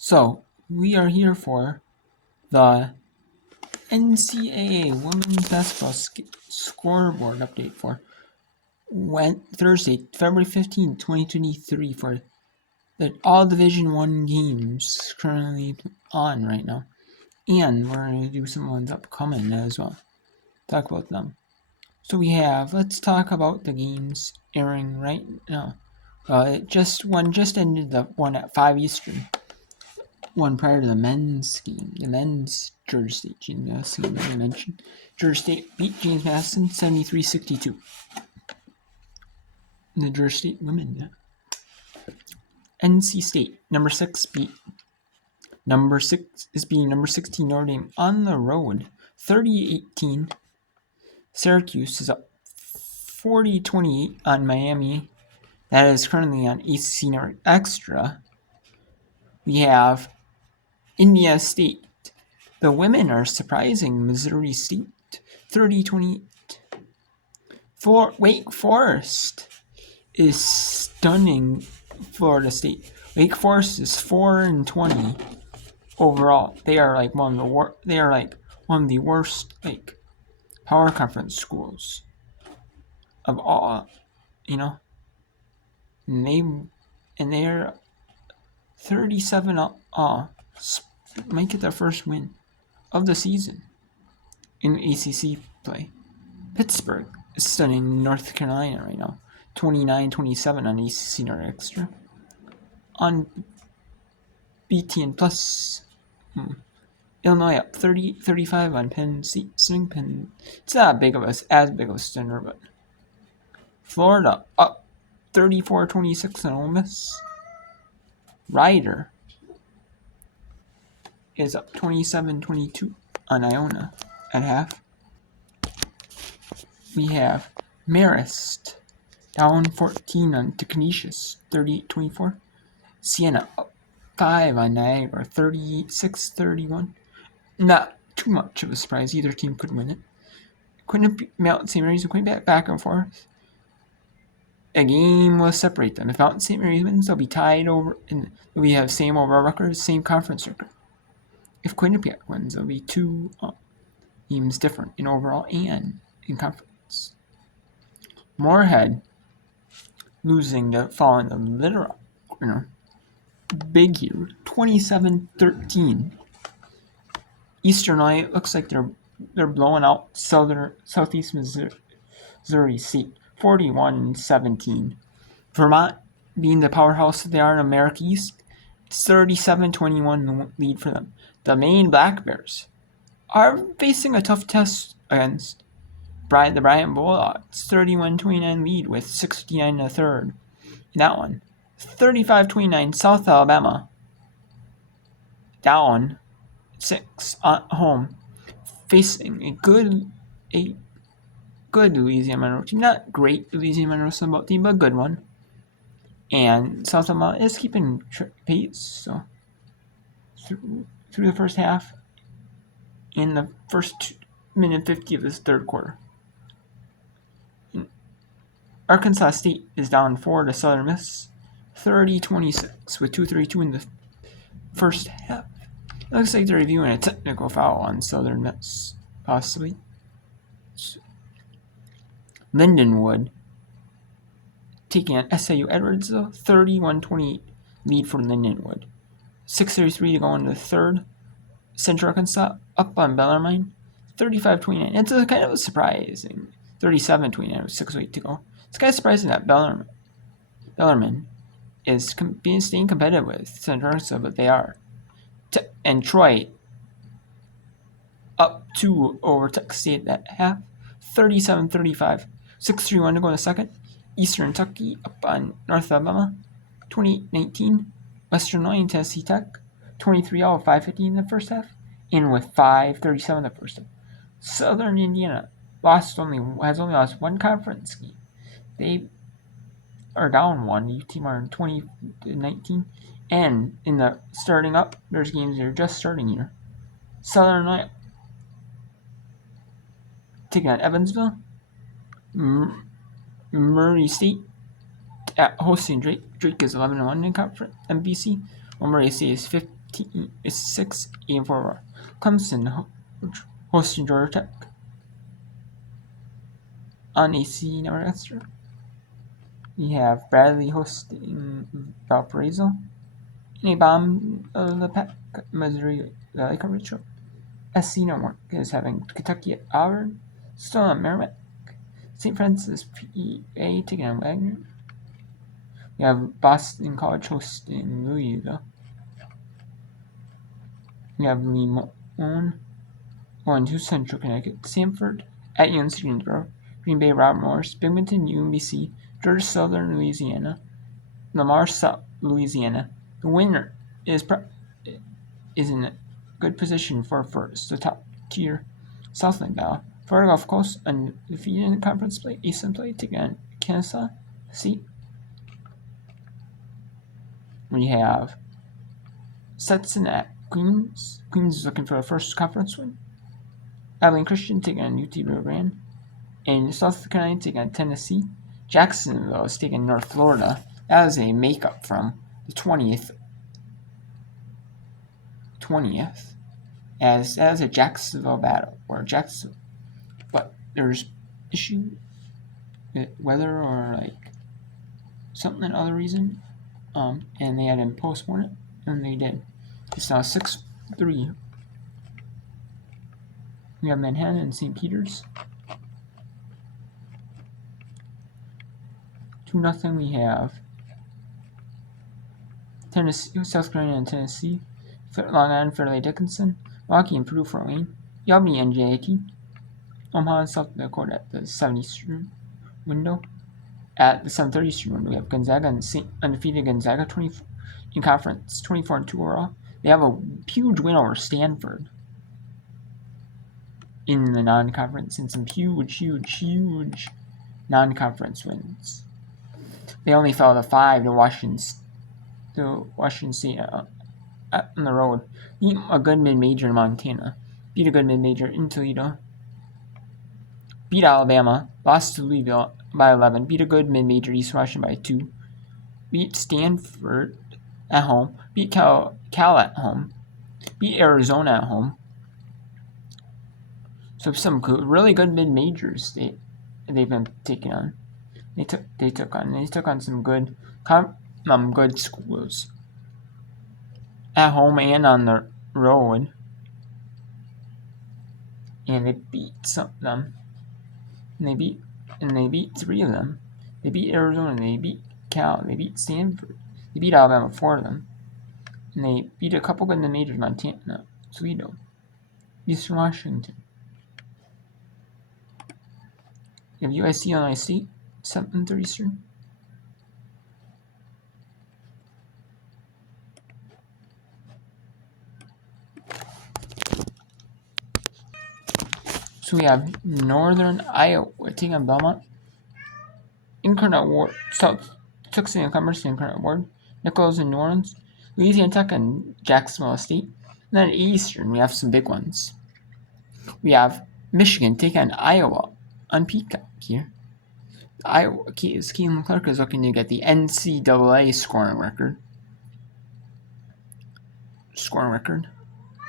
So, we are here for the NCAA Women's Basketball Scoreboard update for Thursday, February 15, 2023 for the all Division 1 games currently on right now. And we're going to do some ones upcoming as well. Talk about them. So let's talk about the games airing right now. One just ended, the one at 5 Eastern. One prior to the men's game, the men's Georgia State game that I mentioned. Georgia State beat James Madison 73-62. The Georgia State women, yeah. NC State, number 6 beating number 16 Notre Dame on the road, 30-18. Syracuse is up 40-28 on Miami. That is currently on ACC Network Extra. We have Indiana State. The women are surprising Missouri State 30-28. For Wake Forest is stunning Florida State. Wake Forest is 4-20 overall. They are like one of the worst power conference schools of all, And they're 37 might get their first win of the season in ACC play. Pittsburgh is stunning North Carolina right now, 29-27 on ACC Network Extra. On BTN Plus, Illinois up 30-35 on Penn State. It's not as big of a stunner, but Florida up 34-26 on Ole Miss. Rider is up 27-22 on Iona at half. We have Marist down 14 on Canisius, 38-24. Siena up 5 on Niagara, 36-31. Not too much of a surprise. Either team could win it. Mountain St. Mary's will Quinnipiac back and forth. A game will separate them. If Mountain St. Mary's wins, they'll be tied over, and we have same overall record, same conference record. If Quinnipiac wins, there'll be two teams different in overall and in conference. Moorhead falling to Little Rock, big here, 27-13. Eastern Illinois looks like they're blowing out Southeast Missouri State, 41-17. Vermont, being the powerhouse that they are in America East, it's 37-21 lead for them. The Maine Black Bears are facing a tough test against the Bryant Bulldogs, 31-29 lead with 6:59 in the third. In that one, 35-29 South Alabama, down 6 at home, facing a good Louisiana Monroe team. Not great Louisiana Monroe Sunbelt team, but a good one. And South Alabama is keeping pace, so through the first half, in the first minute 50 of this third quarter. Arkansas State is down 4 to Southern Miss, 30-26, with 2:32 in the first half. It looks like they're reviewing a technical foul on Southern Miss, possibly. Lindenwood taking on SIU Edwardsville, 31-28 lead for Lindenwood. 6:33 to go in the third. Central Arkansas up on Bellarmine, 35-29. It's kind of a surprising 37-29 with 6:08 to go. It's kind of surprising that Bellarmine is staying competitive with Central Arkansas, but they are. And Troy up 2 over Texas State at half, 37-35. 6:31 to go in the second. Eastern Kentucky up on North Alabama, 28-19. Western Illinois and Tennessee Tech, 23-all, 5:15 in the first half, and with 5:37 in the first half. Southern Indiana has only lost one conference game. They are down 1. UT Martin 20-19, and in the starting up, there's games that are just starting here. Southern Illinois taking on Evansville. Murray State hosting Drake. Drake is 11-1 in conference MVC, while Murray State is is 6-8 for Clemson hosting Georgia Tech on AC Northwestern. We have Bradley hosting Valparaiso. In a bomb of the pack, Missouri Valley coverage. SC Network is having Kentucky at Auburn, still on Merrimack. St. Francis PA taking on Wagner. We have Boston College hosting Louisville. We have Limon going to Central Connecticut. Sanford at UNC Greensboro. Green Bay Robert Morris. Binghamton UMBC. Georgia Southern Louisiana. Lamar South Louisiana. The winner is in a good position for first, the top tier Southland Battle. Florida Gulf Coast undefeated in the conference play. Eastern play taking on Kansas City. We have Stetson at Queens. Queens is looking for a first conference win. Abilene Christian taking on UT Rio Grande. And South Carolina taking on Tennessee. Jacksonville is taking North Florida. That was a makeup from the 20th. As a Jacksonville battle, but there's issue with weather or like something other reason, and they had to postpone it, and they did. It's now 6-3. We have Manhattan and St. Peter's. 2-0. We have Tennessee, South Carolina, and Tennessee. Long Island, Fairleigh Dickinson. Milwaukee and Purdue, Fort Wayne. Albany and JAT. Omaha and South Dakota at the 7 Eastern window. At the 7:30 Eastern window, we have Gonzaga and undefeated Gonzaga 24 in conference, 24-2 overall. They have a huge win over Stanford in the non-conference, and some huge non-conference wins. They only fell to 5 to Washington State on the road. Beat a good mid-major in Montana. Beat a good mid-major in Toledo. Beat Alabama. Lost to Louisville by 11. Beat a good mid-major East Washington by 2. Beat Stanford at home. Beat Cal at home. Beat Arizona at home. So some really good mid-majors they've been taking on. They took on some good good schools at home and on the road, and they beat some of them. And they beat 3 of them. They beat Arizona. They beat Cal. They beat Stanford. They beat Alabama, 4 of them. And they beat a couple good majors: Montana, Toledo, Eastern Washington. You have USC on IC, 7:30 Eastern. So we have Northern Iowa taking on Belmont. Incarnate Ward, South Tucson and Commerce, Incarnate Ward. Nichols and New Orleans. Louisiana Tech and Jacksonville State. And then at Eastern, we have some big ones. We have Michigan taking on Iowa on Peacock here. Iowa Keelan Clark is looking to get the NCAA scoring record.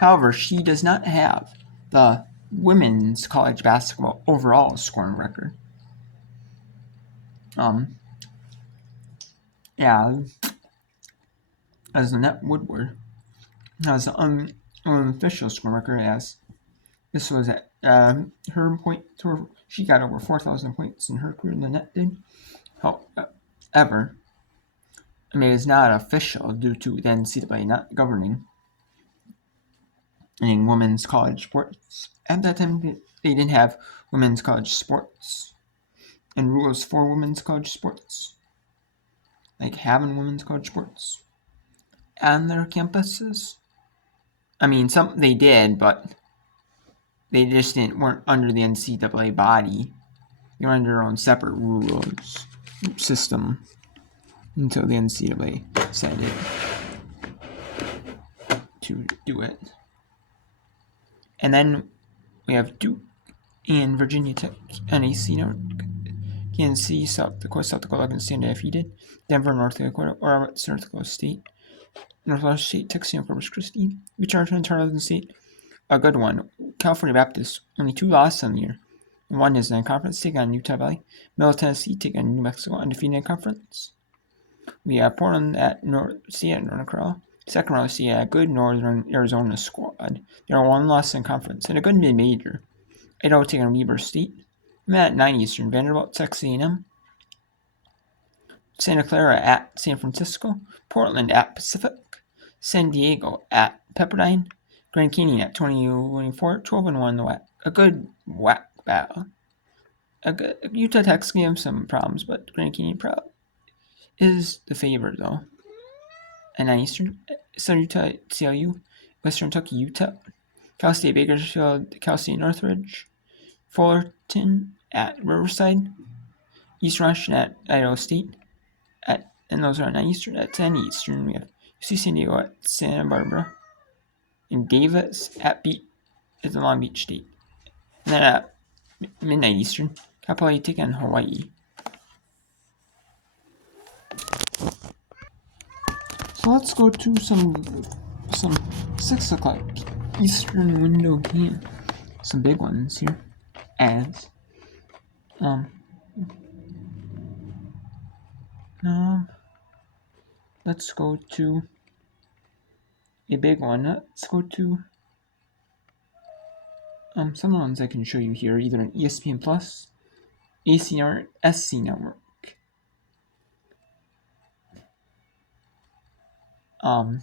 However, she does not have the women's college basketball overall scoring record. As Annette Woodward has an unofficial scoring record, as this was at her point. She got over 4,000 points in her career. Annette did. However, it's not official due to the NCAA not governing any women's college sports. At that time, they didn't have women's college sports and rules for women's college sports, like having women's college sports on their campuses. Some they did, but they just weren't under the NCAA body. They were under their own separate rules system until the NCAA decided to do it. And then we have Duke and Virginia Tech, NAC, Kansas City, South Dakota, Oregon State undefeated. Denver, North Dakota, or North Dakota State. Northwest State texting on Corpus Christi. Richardson, Tarleton State, a good one. California Baptist, only 2 losses on the year. One is in a conference, take on Utah Valley. Middle Tennessee, take on New Mexico, undefeated in conference. We have Portland at North Carolina. Second round, see a good Northern Arizona squad. They are 1 loss in conference and a good mid-major. Idaho taking on Weber State. I'm at 9 Eastern. Vanderbilt, Texas A&M. Santa Clara at San Francisco. Portland at Pacific. San Diego at Pepperdine. Grand Canyon at 24, 12-1 the WAC. A good WAC battle. Utah Tech's gave some problems, but Grand Canyon is the favorite though. And 9 Eastern, Southern Utah, CLU, Western Kentucky, Utah, Cal State Bakersfield, Cal State Northridge, Fullerton at Riverside, East Washington at Idaho State, and those are at 9 Eastern. At 10 Eastern, we have UC San Diego at Santa Barbara, and Davis at the Long Beach State. And then at midnight Eastern, Cal Poly take on Hawaii. So let's go to some 6 o'clock Eastern window game. Some big ones here. As let's go to a big one. Let's go to some ones I can show you here, either on ESPN Plus, ACR, SC Network. And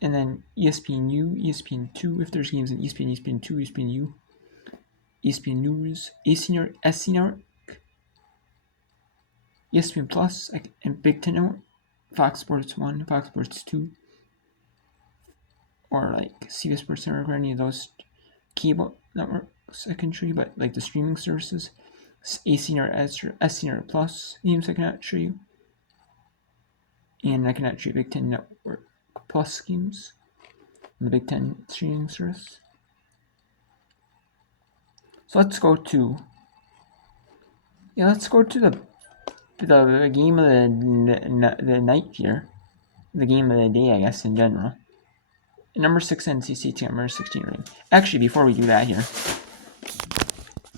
then ESPNU, ESPN2, if there's games on ESPN, ESPN2, ESPNU, ESPN News, ACR, SC Network, ESPN Plus, and Big Ten Network, Fox Sports 1, Fox Sports 2, or like CBS Sports Network or any of those cable networks I can show you, but like the streaming services, ACR, SCR Plus games I cannot show you, and I cannot show you Big Ten Network Plus games on the Big Ten streaming service. So let's go to the game of the night here, the game of the day, I guess, in general. Number 6 NC State, number 16 ranked. Actually, before we do that here,